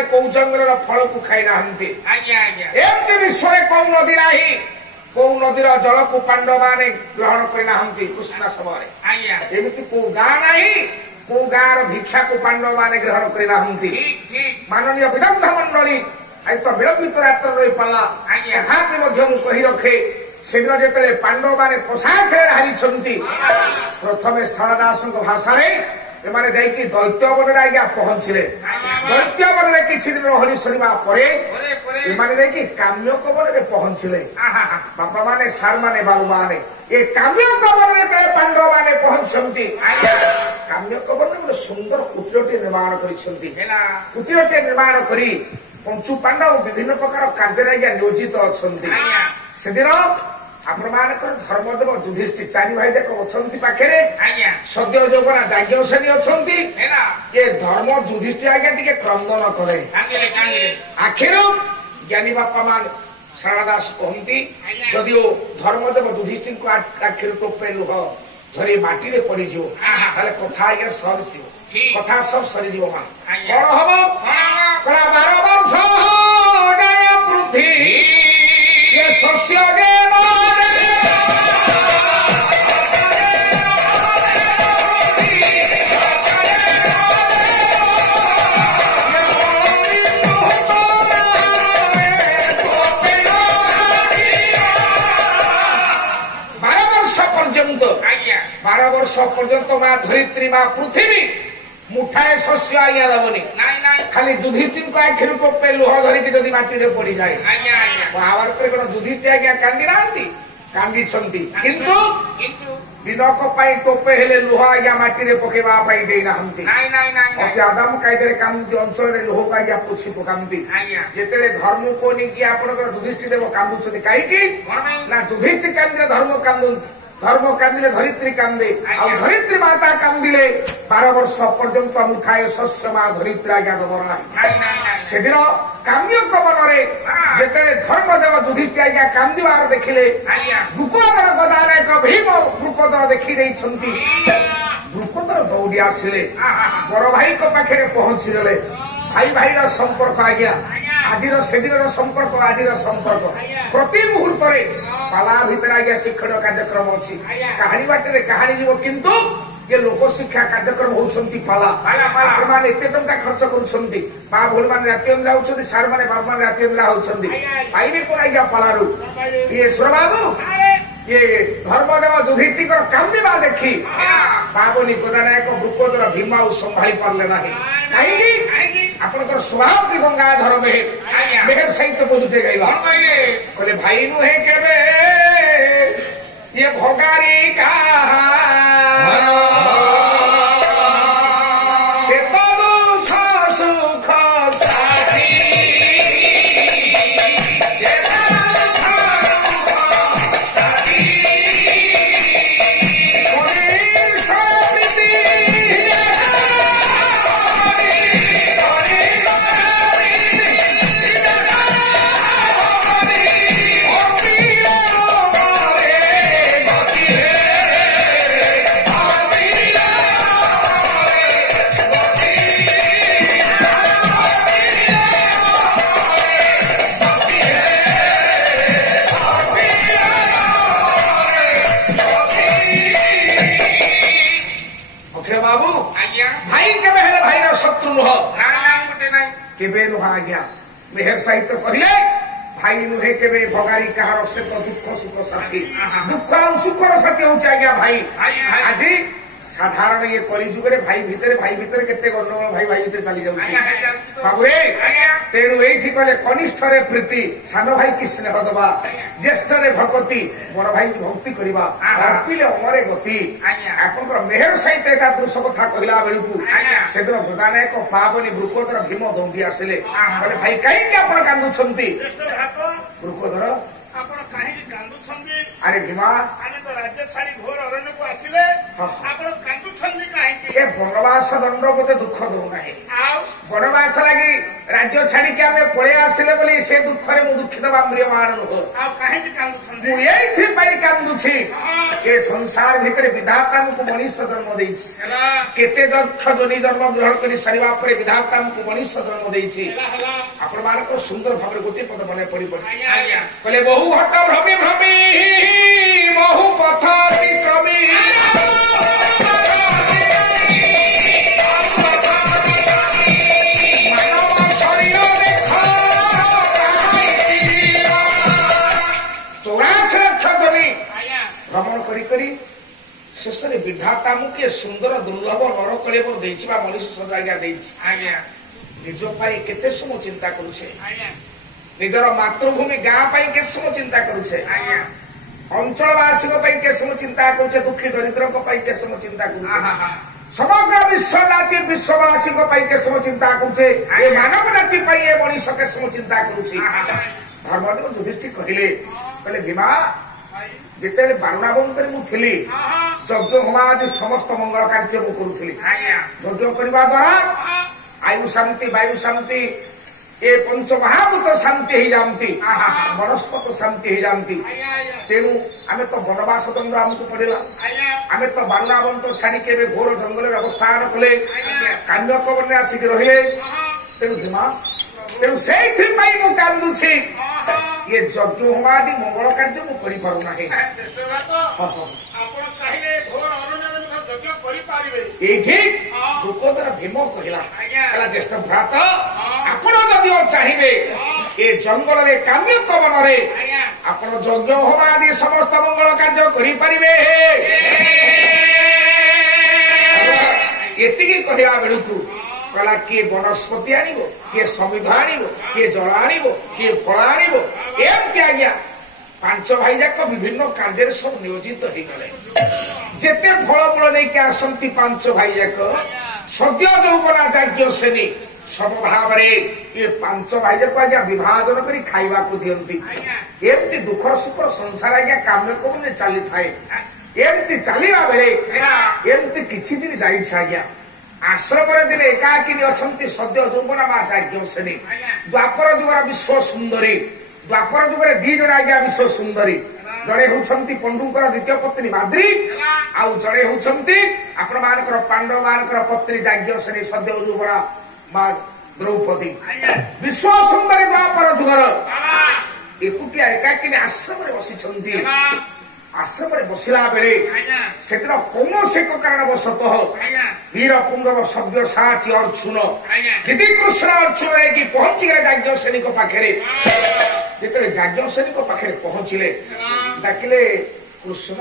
ମାନେ କୋଉ ଜଙ୍ଗଲର ଫଳକୁ ଖାଇ ନାହାନ୍ତି। ଏମିତି ବିଶ୍ୱରେ କୋଉ ନଦୀ ନାହିଁ କୋଉ ନଦୀର ଜଳକୁ ପାଣ୍ଡବମାନେ ଗ୍ରହଣ କରିନାହାନ୍ତି କୃଷ୍ଣ ସମୟରେ। ଏମିତି କୋଉ ଗାଁ ନାହିଁ କୋଉ ଗାଁର ଭିକ୍ଷାକୁ ପାଣ୍ଡବମାନେ ଗ୍ରହଣ କରିନାହାନ୍ତି। ମାନନୀୟ ବିଦଗ୍ଧ ମଣ୍ଡଳୀ ଆଜି ତ ବିଳମ୍ବିତ ରାତ୍ର ରହିପାରିଲା ତଥାପି ମଧ୍ୟ ମୁଁ କହି ରଖେ ସେଦିନ ଯେତେବେଳେ ପାଣ୍ଡବମାନେ ପୋଷା ଖେଳରେ ହାରିଛନ୍ତି ପ୍ରଥମେ ଶାରଳା ଦାସଙ୍କ ଭାଷାରେ ଏମାନେ ଯାଇକି ଦୈତ୍ୟବନରେ ଆଜ୍ଞା ପହଞ୍ଚିଲେ। ଦୈତ୍ୟବନରେ କିଛି ଦିନ ରହଣି ସରିବା ପରେ ଏମାନେ ଯାଇକି କାମ୍ୟକବନରେ ପହଞ୍ଚିଲେ। ବାପା ମାନେ ସାର୍ ମାନେ ବାବୁ ମାନେ ଏ କାମ୍ୟକବନରେ ପାଣ୍ଡବମାନେ ପହଞ୍ଚନ୍ତି। କାମ୍ୟକବନରେ ଗୋଟେ ସୁନ୍ଦର କୁଟୀରଟି ନିର୍ମାଣ କରିଛନ୍ତି। କୁଟୀରଟି ନିର୍ମାଣ କରି ପଞ୍ଚୁ ପାଣ୍ଡବ ବିଭିନ୍ନ ପ୍ରକାର କାର୍ଯ୍ୟରେ ଆଜ୍ଞା ନିୟୋଜିତ ଅଛନ୍ତି। ସେଦିନ ଆପଣମାନଙ୍କର ଧର୍ମଦେବ ଯୁଧିଷ୍ଠିର ଚାରି ଭାଇ ଯାକ ଅଛନ୍ତି ପାଖରେ। ସଦ୍ୟ ଯୌବନା ଯାଜ୍ଞସେନୀ ଅଛନ୍ତି। ଏ ଧର୍ମ ଯୁଧିଷ୍ଠିର ଆଜ୍ଞା ଟିକେ କ୍ରନ୍ଦନ କଲେ। ଆଖିରୁ ଜ୍ଞାନୀ ବାପା ମାନ ଶାରଳା ଦାସ କହନ୍ତି ଯଦିଓ ଧର୍ମଦେବ ଯୁଧିଷ୍ଠିରଙ୍କ ଆଖିରୁ ଟୋପେ ଲୁହ ଝରି ମାଟିରେ ପଡିଯିବ ତାହେଲେ କଥା ଆଜ୍ଞା ସରିଯିବ। କଥା ସବୁ ସରିଯିବ। ମା କଣ ହବ 12 ବର୍ଷ ପୃଥ୍ୱୀ ଶସ୍ୟ পর্যন্ত মা ধরিত্রী মা পৃথিবী মুঠাଏ শস্য আজ্ঞা দেবনি। খালি যুধিষ্ঠিরଙ୍କ ଆଖିରୁ ଟୋପେ ଲୁହ ଧରିକି ଯଦି ମାଟିରେ ପଡିଯାଏ ବାହାର ପରେ କଣ ଯୁଧିଷ୍ଠିର ଆଜ୍ଞା କାନ୍ଦି ନାହାନ୍ତି କାନ୍ଦିଛନ୍ତି କିନ୍ତୁ ଦିନକ ପାଇଁ ଟୋପେ ହେଲେ ଲୁହ ଆଜ୍ଞା ମାଟିରେ ପକେଇବା ପାଇଁ ଦେଇନାହାନ୍ତି। ଅତି ଆଦାମ କାଇଦାରେ କାନ୍ଦନ୍ତି ଅଞ୍ଚଳରେ ଲୁହକୁ ଆଜ୍ଞା ପୋଛି ପକାନ୍ତି। ଯେତେବେଳେ ଧର୍ମକୁ ନେଇକି ଆପଣଙ୍କର ଯୁଧିଷ୍ଠିର ଦେବ କାନ୍ଦୁଛନ୍ତି କାହିଁକି ନା ଯୁଧିଷ୍ଠିର କାନ୍ଦିଲେ ଧର୍ମ କାନ୍ଦନ୍ତି ଧର୍ମ କାନ୍ଦିଲେ ଧରିତ୍ରୀ କାନ୍ଦେ ଆଉ ଧରିତ୍ରୀ ମାତା କାନ୍ଦିଲେ 12 ବର୍ଷ ପର୍ଯ୍ୟନ୍ତ ମୁଠାଏ ଶସ୍ୟ ମା ଧରିତ୍ରୀ ଆଜ୍ଞା ଦେବ ନାହିଁ। ସେଦିନ କାମ୍ୟକବନରେ ଯେତେବେଳେ ଧର୍ମଦେବ ଯୁଧିଷ୍ଠିର ଆଜ୍ଞା କାନ୍ଦିବାର ଦେଖିଲେ ବୃକୋଦର ଗଦାନାୟକ ଭୀମ ବୃକୋଦର ଦେଖି ଦେଇଛନ୍ତି। ବୃକୋଦର ଦୌଡ଼ି ଆସିଲେ ବଡ ଭାଇଙ୍କ ପାଖରେ ପହଞ୍ଚିଗଲେ। ଭାଇ ଭାଇର ସମ୍ପର୍କ ଆଜ୍ଞା ଆଜିର ସେଦିନର ସମ୍ପର୍କ ଆଜିର ସମ୍ପର୍କ ପ୍ରତି ମୁହୂର୍ତ୍ତରେ ପାଲା ଭିତରେ ଆଜ୍ଞା ଶିକ୍ଷଣ କାର୍ଯ୍ୟକ୍ରମ ଅଛି। କାହାଣୀ ବାଟରେ କାହାଣୀ ଯିବ କିନ୍ତୁ ଏ ଲୋକଶିକ୍ଷା କାର୍ଯ୍ୟକ୍ରମ ହଉଛନ୍ତି ପାଲା। ଆପଣମାନେ ଏତେ ଟଙ୍କା ଖର୍ଚ୍ଚ କରୁଛନ୍ତି ମା ଭଉଣୀ ମାନେ ରାତି ଅନିଦ୍ରା ହଉଛନ୍ତି ସାର୍ ମାନେ ବାବୁ ମାନେ ରାତି ଅନିଦ୍ରା ହଉଛନ୍ତି ପାଇବେ କଣ ଆଜ୍ଞା ପାଲାରୁ। ଇଏ ସୁରବାବୁ ଇଏ ଧର୍ମଦେବ ଯୁଧିଷ୍ଠିରଙ୍କର କାନ୍ଦିବା ଦେଖି ପାବନୀ ଗଦାନାୟକ ବୃକୋଦର ଭୀମ ଆଉ ସମ୍ଭାଳି ପାରିଲେ ନାହିଁ। କାହିଁକି ଆପଣଙ୍କର ସ୍ୱଭାବ ଗଙ୍ଗାଧର ମେହେର ସହିତ ବୋଧୁଟେ ଗାଇବା କହିଲେ ଭାଇ ନୁହେଁ କେବେ ଇଏ ଭଗାରୀ କାହା ସେ ତ ସୁଖ ସାଥୀ केबे नुहा आज्ञा मेहर साहित्य कहले भाई नुहे केबे भगारी कहार से दुख सुख साथी दुख और सुखर साथी हूँ आज्ञा भाई आज साधारण ये कलिजुगे भाई भितर केते गंडगोल भाई भीतर चली जाऊँ बाबू तेणु ये कहले कनिष्ठ प्रीति सान भाई की स्नेह दबा ज्येष्ठ भगती बड़ भाई की भक्ति करवा अर्पिले अमरे गति आपंकर मेहर सहित एक दृश्य कथा कहला बेलू से दिन गदानायक पावनी बृकोदर भीम दौड़ी आसिले कहले भाई कहीं आप कांदुंट बृकोदर अरे भीमा आज तो राज्य छाड़ी घोर अरण्य को आसिले ଏ ବନବାସ ଦଣ୍ଡ ମତେ ଦୁଃଖ ଦଉନାହିଁ। ବନବାସ ଲାଗି ରାଜ୍ୟ ଛାଡିକି ଆମେ ପଳେଇ ଆସିଲେ ବୋଲି ସେ ଦୁଃଖରେ ମୁଁ ଦୁଃଖିତ ବା ମ୍ରିୟମାନ ନୁହଁ। ମୁଁ ଏଇଥିପାଇଁ କାନ୍ଦୁଛି ଏ ସଂସାର ଭିତରେ ବିଧାତା ଆମକୁ ମଣିଷ ଜନ୍ମ ଦେଇଛି। କେତେ ଯକ୍ଷ ଯୋନି ଜନ୍ମ ଗ୍ରହଣ କରି ସାରିବା ପରେ ବିଧାତା ଆମକୁ ମଣିଷ ଜନ୍ମ ଦେଇଛି। ଆପଣ ମାନଙ୍କର ସୁନ୍ଦର ଭାବରେ ଗୋଟିଏ ପଦ ମନେ ପଡିବ। କହିଲେ ବହୁ ହଟ ଭ୍ରମି ଭ୍ରମି ବହୁ ପଥ କ୍ରମି ଭ୍ରମଣ କରି କରି ଶେଷରେ ବିଧାତା ଆମକୁ ସୁନ୍ଦର ଦୁର୍ଲଭ ନର କଳିବ ଦେଇଛି ବା ମଣିଷ ସଦ ଆଜ୍ଞା ଦେଇଛି। ନିଜ ପାଇଁ କେତେ ସମୟ ଚିନ୍ତା କରୁଛେ, ନିଜର ମାତୃଭୂମି ଗାଁ ପାଇଁ କେତେ ସମୟ ଚିନ୍ତା କରୁଛେ, ଅଞ୍ଚଳବାସୀଙ୍କ ପାଇଁ କେତେ ସମୟ ଚିନ୍ତା କରୁଛେ, ଦୁଃଖୀ ଦରିଦ୍ରଙ୍କ ପାଇଁ କେତେ ସମୟ ଚିନ୍ତା କରୁଛେ, ସମଗ୍ର ବିଶ୍ୱ ଜାତି ବିଶ୍ୱବାସୀଙ୍କ ପାଇଁ କେତେ ସମୟ ଚିନ୍ତା କରୁଛେ, ଏ ମାନବ ଜାତି ପାଇଁ ଏ ମଣିଷ କେତେ ସମୟ ଚିନ୍ତା କରୁଛି। ଧର୍ମଦେବ ଯୁଧିଷ୍ଠିର କହିଲେ ଭୀମା ଯେତେବେଳେ ବାରୁଣାବନ୍ତରେ ମୁଁ ଥିଲି ଯଜ୍ଞ ହୋମା ଆଦି ସମସ୍ତ ମଙ୍ଗଳ କାର୍ଯ୍ୟ ମୁଁ କରୁଥିଲି। ଯଜ୍ଞ କରିବା ଦ୍ୱାରା ଆୟୁ ଶାନ୍ତି ବାୟୁ ଶାନ୍ତି ଏ ପଞ୍ଚମହାଭୂତ ଶାନ୍ତି ହେଇଯାଆନ୍ତି, ବନସ୍ପତ ଶାନ୍ତି ହେଇଯାଆନ୍ତି। ତେଣୁ ଆମେ ତ ବନବାସ ଦଣ୍ଡ ଆମକୁ ପଡିଲା। ଆମେ ତ ବାରୁଣାବନ୍ତ ଛାଡିକି ଏବେ ଘୋର ଜଙ୍ଗଲରେ ଅବସ୍ଥାନ କଲେ, କାନ୍ୟକ ବନରେ ଆସିକି ରହିଲେ। ତେଣୁ ଭୀମା ତେଣୁ ସେଇଥିପାଇଁ ମୁଁ କାନ୍ଦୁଛି ଏ ଯଜ୍ଞ ହୋମାଦି ମଙ୍ଗଳ କାର୍ଯ୍ୟ ମୁଁ କରିପାରୁନାହିଁ। ଏଇଠି ଲୋକ ଦ୍ୱାରା ଭୀମ କହିଲା ଜ୍ୟେଷ୍ଠ ଭ୍ରାତ ଆପଣ ଯଦି ଚାହିଁବେ ଏ ଜଙ୍ଗଲରେ କାମ୍ୟକ ବନରେ ଆପଣ ଯଜ୍ଞ ହୋମାଦି ସମସ୍ତ ମଙ୍ଗଳ କାର୍ଯ୍ୟ କରିପାରିବେ। ଏତିକି କହିବା ବେଳକୁ କହିଲା କିଏ ବନସ୍ପତି ଆଣିବ, କିଏ ସମିଧ ଆଣିବ, କିଏ ଜଳ ଆଣିବ, କିଏ ଫଳ ଆଣିବ। ଏମିତି ଆଜ୍ଞା ପାଞ୍ଚ ଭାଇ ଯାକ ବିଭିନ୍ନ କାର୍ଯ୍ୟରେ ସବୁ ନିୟୋଜିତ ହେଇଗଲେ। ଯେତେ ଫଳମୂଳ ନେଇକି ଆସନ୍ତି ପାଞ୍ଚ ଭାଇ ଯାକ ସଦ୍ୟ ଯୌବନା ଯାଜ୍ଞ ଶ୍ରେଣୀ ସବୁ ଭାବରେ ଏ ପାଞ୍ଚ ଭାଇ ଯାକ ଆଜ୍ଞା ବିଭାଜନ କରି ଖାଇବାକୁ ଦିଅନ୍ତି। ଏମିତି ଦୁଃଖର ସୁଖର ସଂସାର ଆଜ୍ଞା କାମ୍ୟକ ବନରେ ଚାଲିଥାଏ। ଏମିତି ଚାଲିବା ବେଳେ ଏମିତି କିଛି ଦିନ ଯାଇଛି ଆଜ୍ଞା। ଆଶ୍ରମରେ ଦିନେ ଏକାକିନୀ ଅଛନ୍ତି ସଦ୍ୟ ଯୌବନା ମା ଯାଜ୍ଞ ଶ୍ରେଣୀ। ଦ୍ୱାପର ଯୁଗର ବିଶ୍ୱ ସୁନ୍ଦରୀ, ଦ୍ୱାପର ଯୁଗରେ ଦି ଜଣ ଆଜ୍ଞା ବିଶ୍ୱ ସୁନ୍ଦରୀ। ଜଣେ ହଉଛନ୍ତି ପଣ୍ଡୁଙ୍କର ଦ୍ୱିତୀୟ ପତ୍ନୀ ମାଦ୍ରୀ, ଆଉ ଜଣେ ହଉଛନ୍ତି ଆପଣ ମାନଙ୍କର ପାଣ୍ଡବ ମାନଙ୍କର ପତ୍ନୀ ଯାଜ୍ଞ ଶ୍ରେଣୀ ସଦ୍ୟ ଯୌବନା ମା ଦ୍ରୌପଦୀ। ବିଶ୍ୱ ସୁନ୍ଦରୀ ଦ୍ୱାପର ଯୁଗର ଏକୁଟିଆ ଏକାକିନୀ ଆଶ୍ରମରେ ବସିଛନ୍ତି। ଆଶ୍ରମରେ ବସିଲା ବେଳେ ସେଦିନ କୌଣସି ଏକ କାରଣବଶତଃ ବୀର ପୁଙ୍ଗବ ସଭ୍ୟ ସାଚି ଅର୍ଜୁନ ଦିଦି କୃଷ୍ଣ ଅର୍ଜୁନ ହେଇକି ପହଞ୍ଚିଗଲେ ଯାଜ୍ଞ ଶ୍ରେଣୀଙ୍କ ପାଖରେ। ଯେତେବେଳେ ଯାଜ୍ଞ ଶ୍ରେଣୀଙ୍କ ପାଖରେ ପହଞ୍ଚିଲେ ଡାକିଲେ କୃଷ୍ଣ